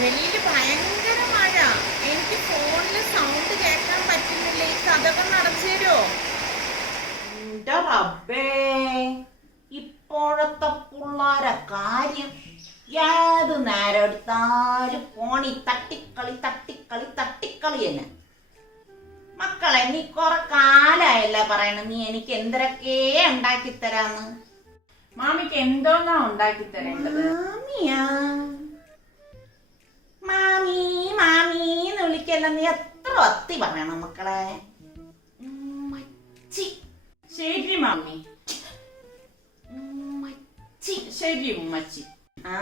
വെളിയിൽ ഭയങ്കര മഴ. എനിക്ക് ഫോണിൽ സൗണ്ട് കേൾക്കാൻ പറ്റുന്നില്ല. ഈ കഥകൾ അടച്ചു തരുമോ? എന്റെ റബ്ബേ, ഇപ്പോഴത്തെ പിള്ളാരെ കാര്യം ഏത് നേരം എടുത്താലും ഫോണി തട്ടിക്കളി തട്ടിക്കളി തട്ടിക്കളി തന്നെ. മക്കളെ, നീ കുറെ കാലായല്ല പറയണ നീ എനിക്ക് എന്തൊക്കെ ഉണ്ടാക്കി തരാന്ന്. മാമിക്ക് എന്തോന്നാ ഉണ്ടാക്കി തരേണ്ടത്? മാമിയാ, മാമി മാമീന്ന് വിളിക്കല്ല. നീ എത്ര ഒത്തി പറയണം മക്കളെ. ഉമ്മച്ചി. ശരി മാമി. ഉമ്മച്ചി. ശരി ഉമ്മച്ചി. ആ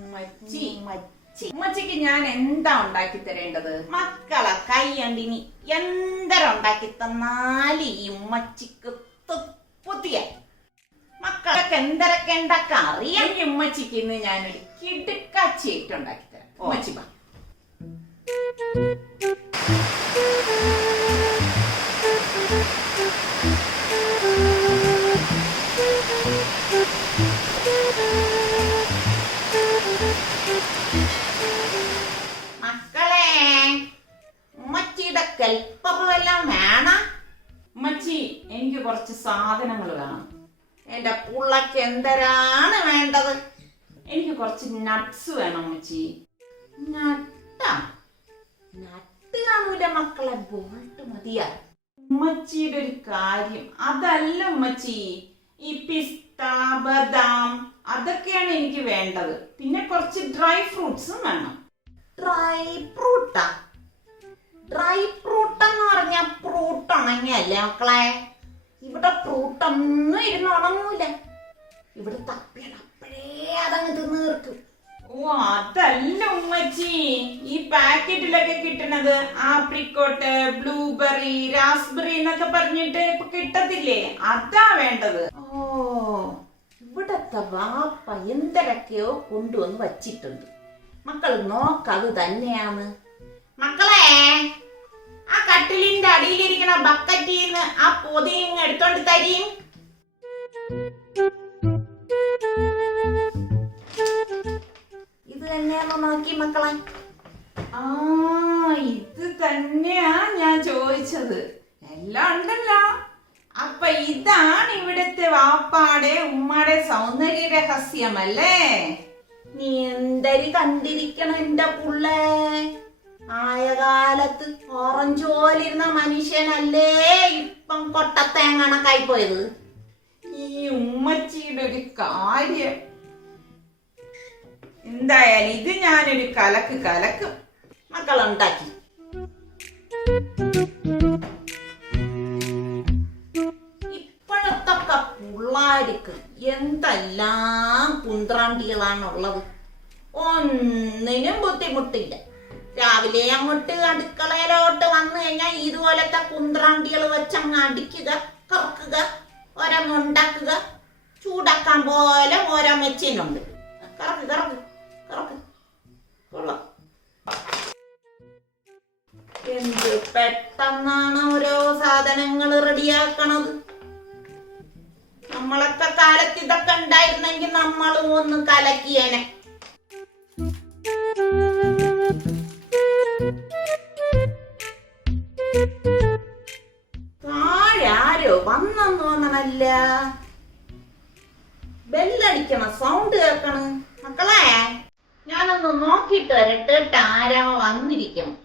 ഉമ്മച്ചി. ഉമ്മച്ചി. ഉമ്മച്ചിക്ക് ഞാൻ എന്താ ഉണ്ടാക്കി തരേണ്ടത്? മക്കളെ കൈയണ്ടിനി എന്തരുണ്ടാക്കി തന്നാല് ഈ ഉമ്മച്ചിക്ക് പുതിയ മക്കളൊക്കെ എന്തരൊക്കെ ഉണ്ടാക്കാൻ അറിയാം. ഈ ഉമ്മച്ചിക്ക് ഇന്ന് ഞാനൊരു കിടുക്കാച്ചിയായിട്ട് ഉണ്ടാക്കി തരാം. ഉമ്മച്ചി വാ. മക്കളെ, ഉമ്മച്ചിയുടെ കെൽപ്പറെല്ലാം വേണം. ഉമ്മച്ചി, എനിക്ക് കുറച്ച് സാധനങ്ങൾ വേണം. എന്റെ പുള്ളക്ക് എന്തരാണ് വേണ്ടത്? എനിക്ക് കുറച്ച് നട്ട്സ് വേണം ഉമ്മച്ചി. നട്ടാ? നട്ട് കാണൂല മക്കളെ, ബോൾട്ട് മതിയാ. ഉമ്മച്ചിയുടെ ഒരു കാര്യം അതല്ല ഉമ്മച്ചി. ഈ പിസ്ത, ബദാം അതൊക്കെയാണ് എനിക്ക് വേണ്ടത്. പിന്നെ കുറച്ച് ഡ്രൈ ഫ്രൂട്ട്സും വേണം. ഡ്രൈ ഫ്രൂട്ടാ? ഡ്രൈ ഫ്രൂട്ട് എന്ന് പറഞ്ഞ ഫ്രൂട്ട് ഉണങ്ങിയല്ലേ മക്കളെ? ഇവിടെ ഫ്രൂട്ട് ഒന്നും ഇരുന്ന് ഉണങ്ങൂല. ഇവിടെ തപ്പിയാൽ അപ്പോഴേ അതങ്ങ് തിന്ന് തീർക്കും. ഓ, അതല്ല ഉമ്മച്ചി. ഈ പാക്കറ്റിലൊക്കെ കിട്ടുന്നത് ആപ്രിക്കോട്ട്, ബ്ലൂബെറി, റാസ്ബെറി എന്നൊക്കെ പറഞ്ഞിട്ട് ഇപ്പൊ കിട്ടത്തില്ലേ? അതാ വേണ്ടത്. ഓ, ഇവിടത്തെ വാപ്പ എന്തൊക്കെയോ കൊണ്ടുവന്ന് വച്ചിട്ടുണ്ട്. മക്കൾ നോക്കത് തന്നെയാണ്. മക്കളെ, ആ കട്ടിലിന്റെ അടിയിലിരിക്കണ ബക്കറ്റിന്ന് ആ പൊതിയും എടുത്തോണ്ട് തരീം. ഇത് തന്നെയാണോ നോക്കി മക്കളെ? ആ, ഇത് തന്നെയാ ഞാൻ ചോദിച്ചത്. എല്ലാം ഉണ്ടല്ലോ. അപ്പൊ ഇതാണ് ഇവിടുത്തെ വാപ്പാടെ ഉമ്മാടെ സൗന്ദര്യ രഹസ്യമല്ലേ? നീ എന്തരി കണ്ടിരിക്കണം എന്റെ പുള്ളേ. ആയ കാലത്ത് ഓറഞ്ച് പോലിരുന്ന മനുഷ്യനല്ലേ ഇപ്പം കൊട്ടത്തേങ്ങണക്കായി പോയത്. ഈ ഉമ്മച്ചിയുടെ ഒരു കാര്യം. എന്തായാലും ഇത് ഞാനൊരു കലക്കും. മക്കളുണ്ടാക്കി. ഇപ്പോഴത്തൊക്കെ പിള്ളാർക്ക് എന്തെല്ലാം കുന്ത്രാണ്ടികളാണുള്ളത്. ഒന്നിനും ബുദ്ധിമുട്ടില്ല. രാവിലെ അങ്ങോട്ട് അടുക്കളയിലോട്ട് വന്നു കഴിഞ്ഞാൽ ഇതുപോലത്തെ കുന്ത്രാണ്ടികൾ വെച്ചങ്ങ് അടിക്കുക, കറക്കുക, ഓരോന്നുണ്ടാക്കുക. ചൂടാക്കാൻ പോലെ ഓരോ മെച്ചീനുണ്ട്. കറക്ക് കറക്ക് കറക്ക്. കൊള്ളാം. എന്ത് പെട്ടെന്നാണ് ഓരോ സാധനങ്ങൾ റെഡിയാക്കണത്. നമ്മളൊക്കെ കാലത്ത് ഇതൊക്കെ ഉണ്ടായിരുന്നെങ്കിൽ നമ്മളും ഒന്ന് കലക്കിയേനെ. താഴാരോ വന്നെന്ന് തോന്നണല്ല. ബെല്ലടിക്കണ സൗണ്ട് കേൾക്കണം. മക്കളെ, ഞാനൊന്ന് നോക്കിയിട്ട് വരട്ടെ. ആരാ വന്നിരിക്കണം.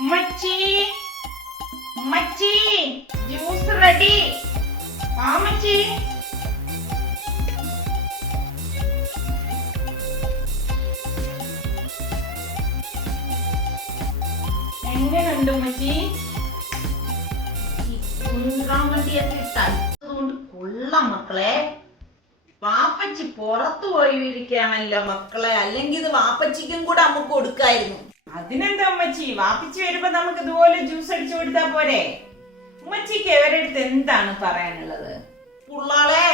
ഉമ്മച്ചി ഉമ്മച്ചി ജ്യൂസ് റെഡി. വാമച്ചി. എങ്ങനെയുണ്ട് ഉമ്മച്ചി? വണ്ടിയൊക്കെ ഇട്ടതുകൊണ്ട് കൊള്ളാം മക്കളെ. വാപ്പച്ചി പുറത്തു പോയി ഇരിക്കുകയാണല്ലോ മക്കളെ, അല്ലെങ്കിൽ ഇത് വാപ്പച്ചിക്കും കൂടെ നമുക്ക് കൊടുക്കായിരുന്നു. അതിനെന്താ ഉമ്മച്ചി, വാപ്പിച്ച് വരുമ്പോ നമുക്ക് ഇതുപോലെ ജ്യൂസ് അടിച്ചു കൊടുത്താ പോരെ? ഉമ്മച്ചിക്ക് അവരുടെ അടുത്ത് എന്താണ് പറയാനുള്ളത്? പുള്ളാളെ,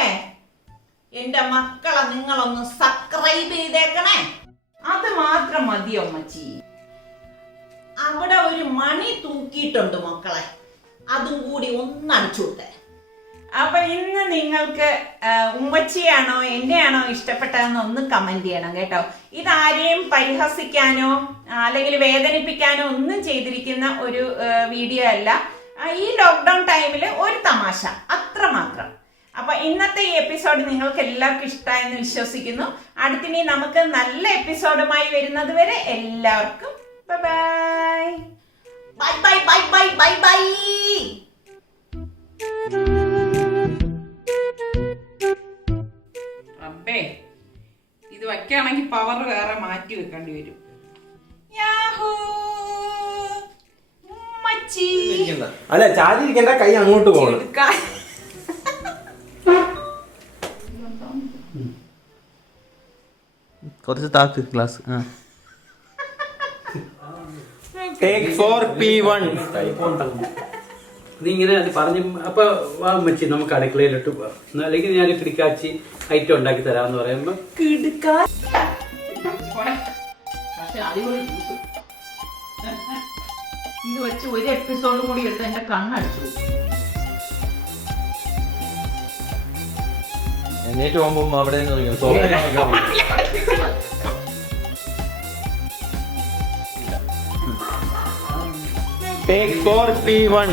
എന്റെ മക്കളെ നിങ്ങളൊന്ന് സബ്സ്ക്രൈബ് ചെയ്തേക്കണേ. അത് മാത്രം മതിയോ ഉമ്മച്ചി? അവിടെ ഒരു മണി തൂക്കിയിട്ടുണ്ട് മക്കളെ, അതും കൂടി ഒന്നടിച്ചോട്ടെ. അപ്പൊ ഇന്ന് നിങ്ങൾക്ക് ഉമ്മച്ചിയാണോ എന്നെയാണോ ഇഷ്ടപ്പെട്ടതെന്ന് ഒന്ന് കമന്റ് ചെയ്യണം കേട്ടോ. ഇതാരെയും പരിഹസിക്കാനോ അല്ലെങ്കിൽ വേദനിപ്പിക്കാനോ ഒന്നും ചെയ്തിരിക്കുന്ന ഒരു വീഡിയോ അല്ല. ഈ ലോക്ക്ഡൌൺ ടൈമിൽ ഒരു തമാശ അത്രമാത്രം. അപ്പൊ ഇന്നത്തെ ഈ എപ്പിസോഡ് നിങ്ങൾക്ക് എല്ലാവർക്കും ഇഷ്ടമായെന്ന് വിശ്വസിക്കുന്നു. അടുത്തിനി നമുക്ക് നല്ല എപ്പിസോഡുമായി വരുന്നത് വരെ എല്ലാവർക്കും bye bye bye bye bye bye bye bye. അബ്ബേ, ഇത് വയ്ക്കുകയാണെങ്കിൽ പവർ വേറെ മാറ്റി വെക്കേണ്ടി വരും. യാഹൂ ഉമ്മച്ചി. അല്ല, ചാരി ഇരിക്കണ്ട, കൈ അങ്ങോട്ട് പോകണം. കുറച്ച് താക്ക് ക്ലാസ്. Take 4P1. ഇതിങ്ങനെ അത് പറഞ്ഞ് അപ്പൊ വെച്ച് നമുക്ക് അടുക്കളയിലിട്ട് പോവാം, അല്ലെങ്കിൽ ഞാൻ കിടക്കാച്ചി ഐറ്റം ഉണ്ടാക്കി തരാമെന്ന് പറയുമ്പോ ഇത് വെച്ച് ഒരു എപ്പിസോഡ് കൂടി എടുത്ത് എന്റെ കണ്ണടിച്ചു. എന്നേറ്റ് പോകുമ്പോ അവിടെ ടേക്ക് 4P1.